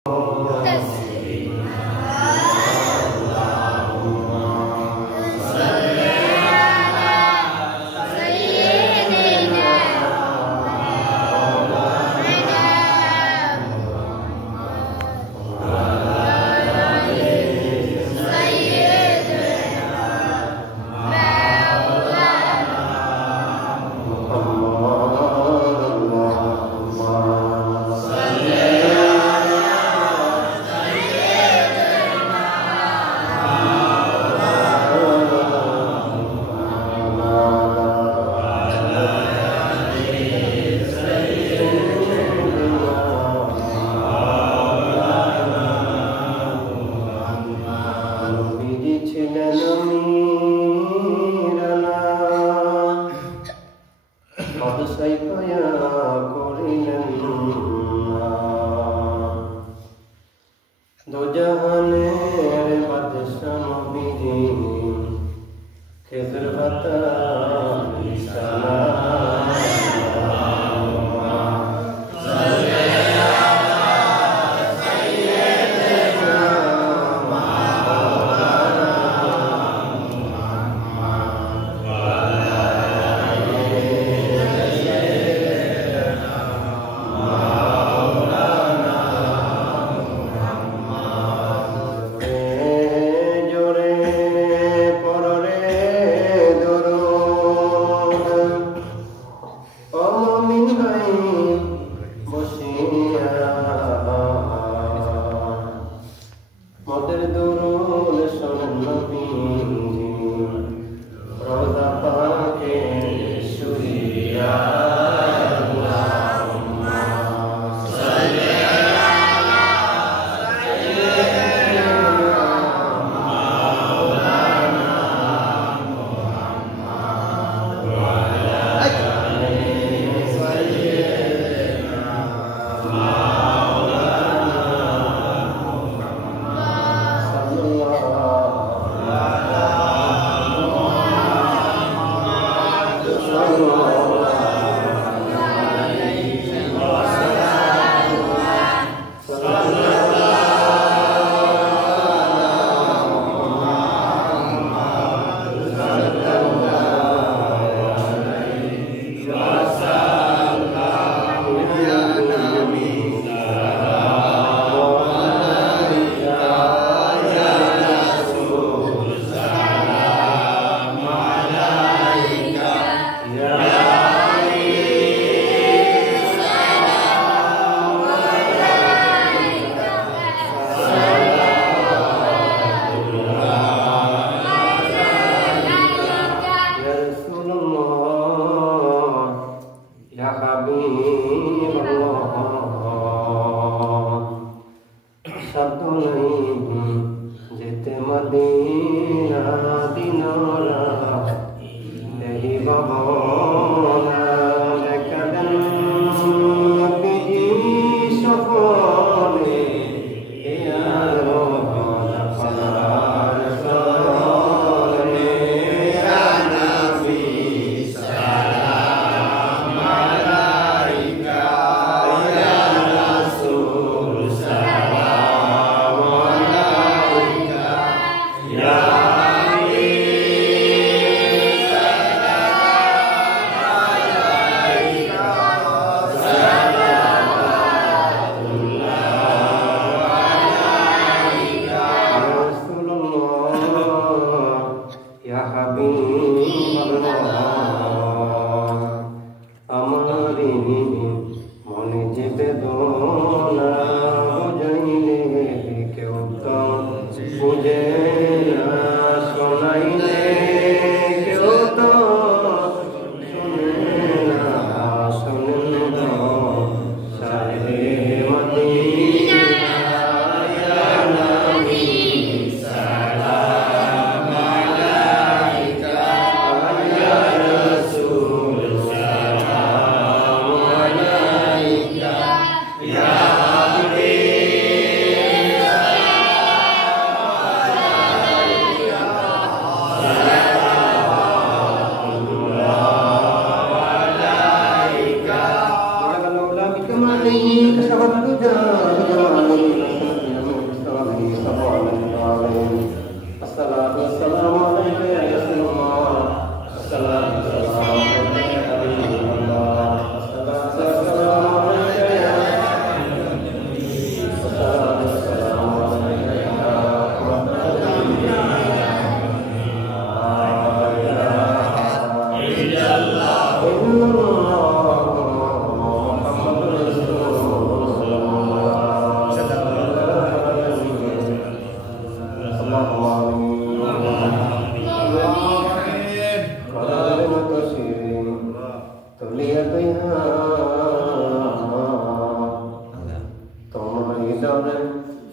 Ya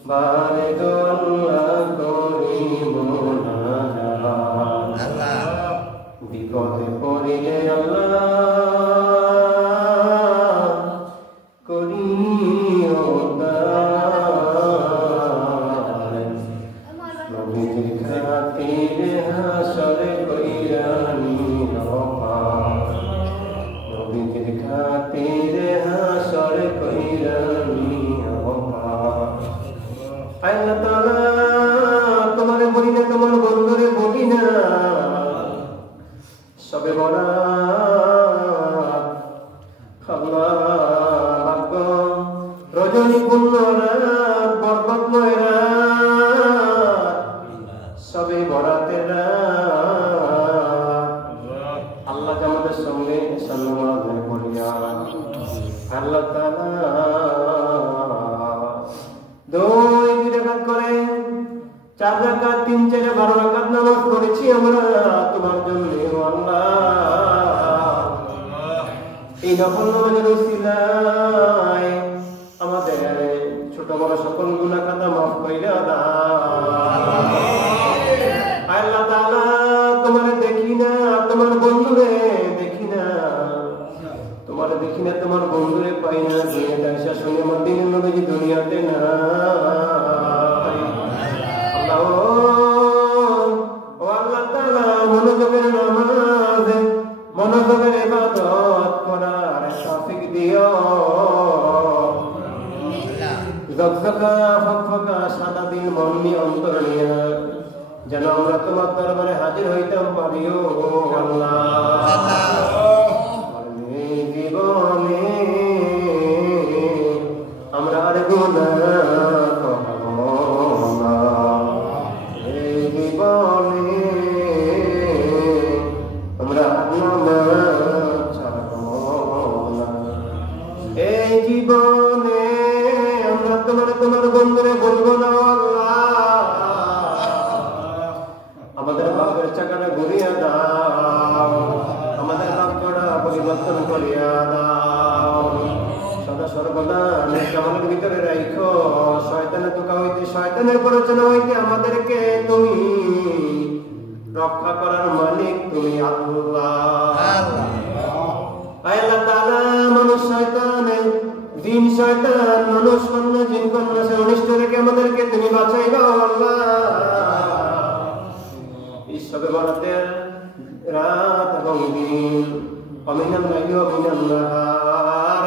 বারে গো আল্লাহ করি মোনাজাত বিপদে পড়িলে আল্লাহ করিও দান নবীর খাতিরে হাসর কইরা নিও পার নবীর খাতিরে হাসর কইরা নিও পার আল্লাহ তাআলা তোমারে বলি না তোমার বন্ধুরে বলি না সবে বরাত আল্লাহ ভাগ্য রজনী পূর্ণ রাত বরকতময় রাত সবে বরাতের রাত আল্লাহ আমাদের সঙ্গে সম্মান করিয়া আল্লাহ তাআলা দুই রাকাত করে 4 রাকাত 3 4 12 রাকাত নামাজ পড়েছি আমরা তোমার জন্য আল্লাহ এই নফল নামাজের উসিলায় আমাদের ছোট বড় সকল গুনাহ খাতা maaf কইরা দাও আল্লাহ তাআলা তোমারে দেখি না তোমার বন্ধুরে দেখি না তোমারে দেখি না তোমার বন্ধুরে পাই না দুনিয়াতে আসা শুনে মদিনা নবী দুনিয়াতে না মনোযোগের নামাজ মনোযোগের ইবাদত করার তৌফিক দিও জগজগা ফকফকা সাদা দিন মন নিয়ে অন্তর নিয়ে যেন আমরা তোমার দরবারে হাজির হইতাম পারিও আল্লাহ জীবনে আমরা আর গুনাহ জীবনে আমরা তোমার বন্ধুরে বলবো না আমাদের ভাগ্যের চাকাটা ঘুরিয়ে দাও আমাদের ভাগ্যটা পরিবর্তন করিয়া দাও সদা সর্বদা আমাদের ভিতরে রাখো শয়তানের ধোঁকা হইতে শয়তানের প্ররোচনা হইতে আমাদেরকে তুমি রক্ষা করার মালিক তুমি আল্লাহ আল্লাহ তাআলা মানুষ শয়তানের জিন শয়তান মানুষ কন্যা জিন কন্যা সে অনিষ্ট থেকে আমাদেরকে তুমি বাঁচাইবা আল্লাহ ঈশ্বরে বরাতের রাত এবং দিন অমিনাল লাইলি ওয়া মিনান নাহার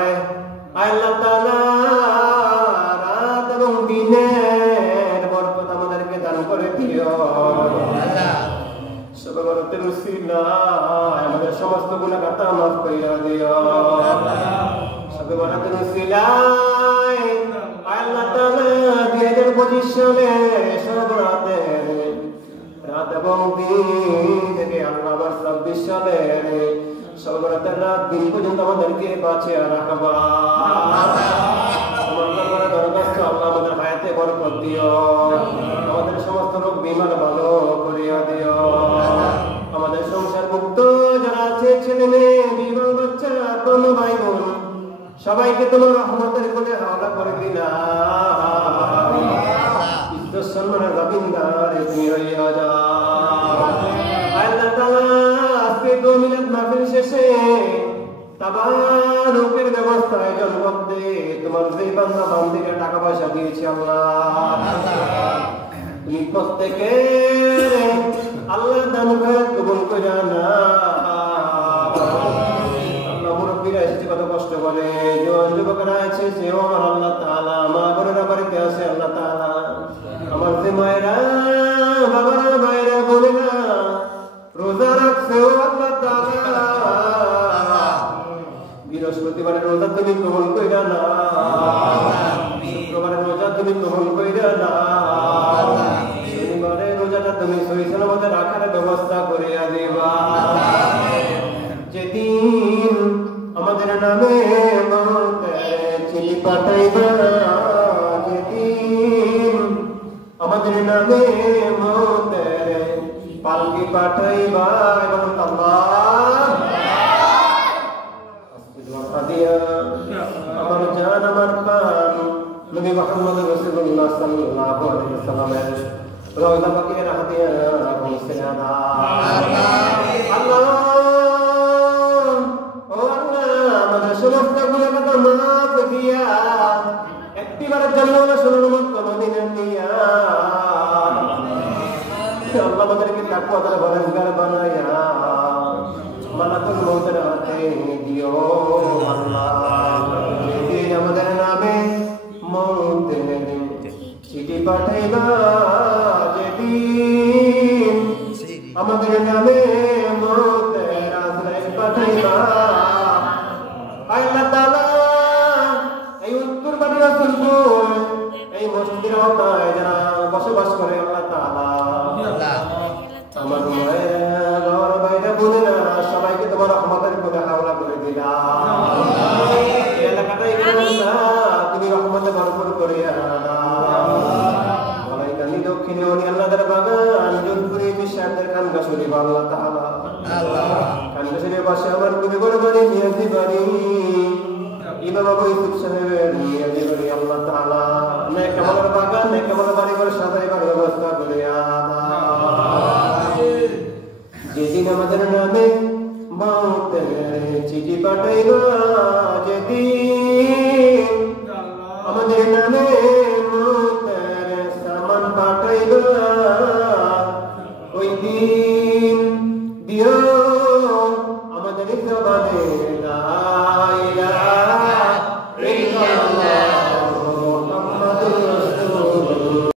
আল্লাহ তাআলা রাত এবং দিনের বরকত আমাদেরকে দান করে দিও আল্লাহ সবে বরাতের উসিলায় আমাদের সমস্ত গুনাহ খাতা maaf কইরা দিও আল্লাহ সবে বরাতের উসিলায় আল্লাহ তাআলা 2025 সালে সবে বরাতের রাত এবং দিন থেকে আল্লাহ 26 সালে সবে বরাতের রাত দিন পর্যন্ত আমাদেরকে বাঁচিয়ে রাখবা তোমার দরবারে দরখাস্ত আল্লাহ আমাদের হায়াতে বরকত দিও আমাদের সমস্ত রোগ বিমার ভালো করিয়া দিও আমাদের সংসার মুক্ত যারা আছে ছেলে মেয়ে বিবাহ বাচ্চা কোন ভাই বোন সবাইকে তোমার রহমতের কোলে হাওলা করে দিলাম ইজ্জত সম্মানের জামিনদার তুমি হইয়া যাও আল্লাহ তাআলা আজকে মিলাদ মাহফিল শেষে তাবারুকের ব্যবস্থা আয়োজন করতে তোমার যে বান্দা বান্দীরা টাকা পয়সা দিয়েছে আল্লাহ তুমি প্রত্যেকের আল্লাহ দান করে কবুল করে না আল্লাহ মুরব্বীরা এসে কত কষ্ট করে জওয়ান যুবকরা আছে সেও আমার আল্লাহ তাআলা মা বোনেরা বাড়িতে আছে আল্লাহ তাআলা আমার যে মায়েরা বাবারা ভাইরা বোনেরা রোজা রাখছেও আল্লাহ তাআলা বৃহস্পতিবারের রোজা তুমি কবুল কইরা না শুক্রবারের রোজা তুমি কবুল কইরা না শনিবারের রোজাটা তুমি সহি সালামতে রাখার ব্যবস্থা করিয়া দিবা যেদিন আমাদের নামে চিঠি পাঠাইবা যেদিন আমাদের নামে পালকি পাঠাইবা এবং আমার জান আমার প্রাণ নবী মুহাম্মদ রাসূলুল্লাহ রাসূলুল্লাহ সাল্লাল্লাহু আলাইহি ওয়াসাল্লামের রওজা পাকের হাদিয়া পৌঁছে দাও আল্লাহ ও আল্লাহ আমাদের সমস্ত গুনাহকে মাফ দিয়া একটিবার জান্নাতের সুরমত মদিনা নিয়া আল্লাহ আমাদেরকে তাকওয়াদার পরহেজগার বানায়া মালাকুল মউতের হাতে দিও আল্লাহ যেদিন আমাদের নামে মউতের চিঠি পাঠাইবা যেদিন আমাদের নামে মউতের আজরাইল পাঠাইবা আল্লাহ তাআলা এই উত্তর বাড়ি রাসূলপুর এই মসজিদের আওতায় যারা বসবাস করে আল্লাহ তাআলা আমার মায়ের বাবার বাইরে বোনেরা সবাইকে তোমার রহমতের কোলে হাওলা করে দিলা এই এলাকাটাই তুমি রহমতে ভরপুর করে দাও দক্ষিণে উনি আল্লাহর বাগান জুনপুরি বিশ্বাসের খানকা শরীফ আল্লাহ তাআলা খানকা শরীফের পাশে আমার পরিবার বাড়ি নিয়াজি বাড়ি ইমাম আবু ইউসুফ সাহেবের নিয়াজি বাড়ি আল্লাহ তাআলা নেক আমলের বাগান নেক আমলের বাড়ি করে সাজাইবার ব্যবস্থা করে যেদিন আমাদের নামে মউতের চিঠি পাঠাইবা যেদিন আমাদের নামে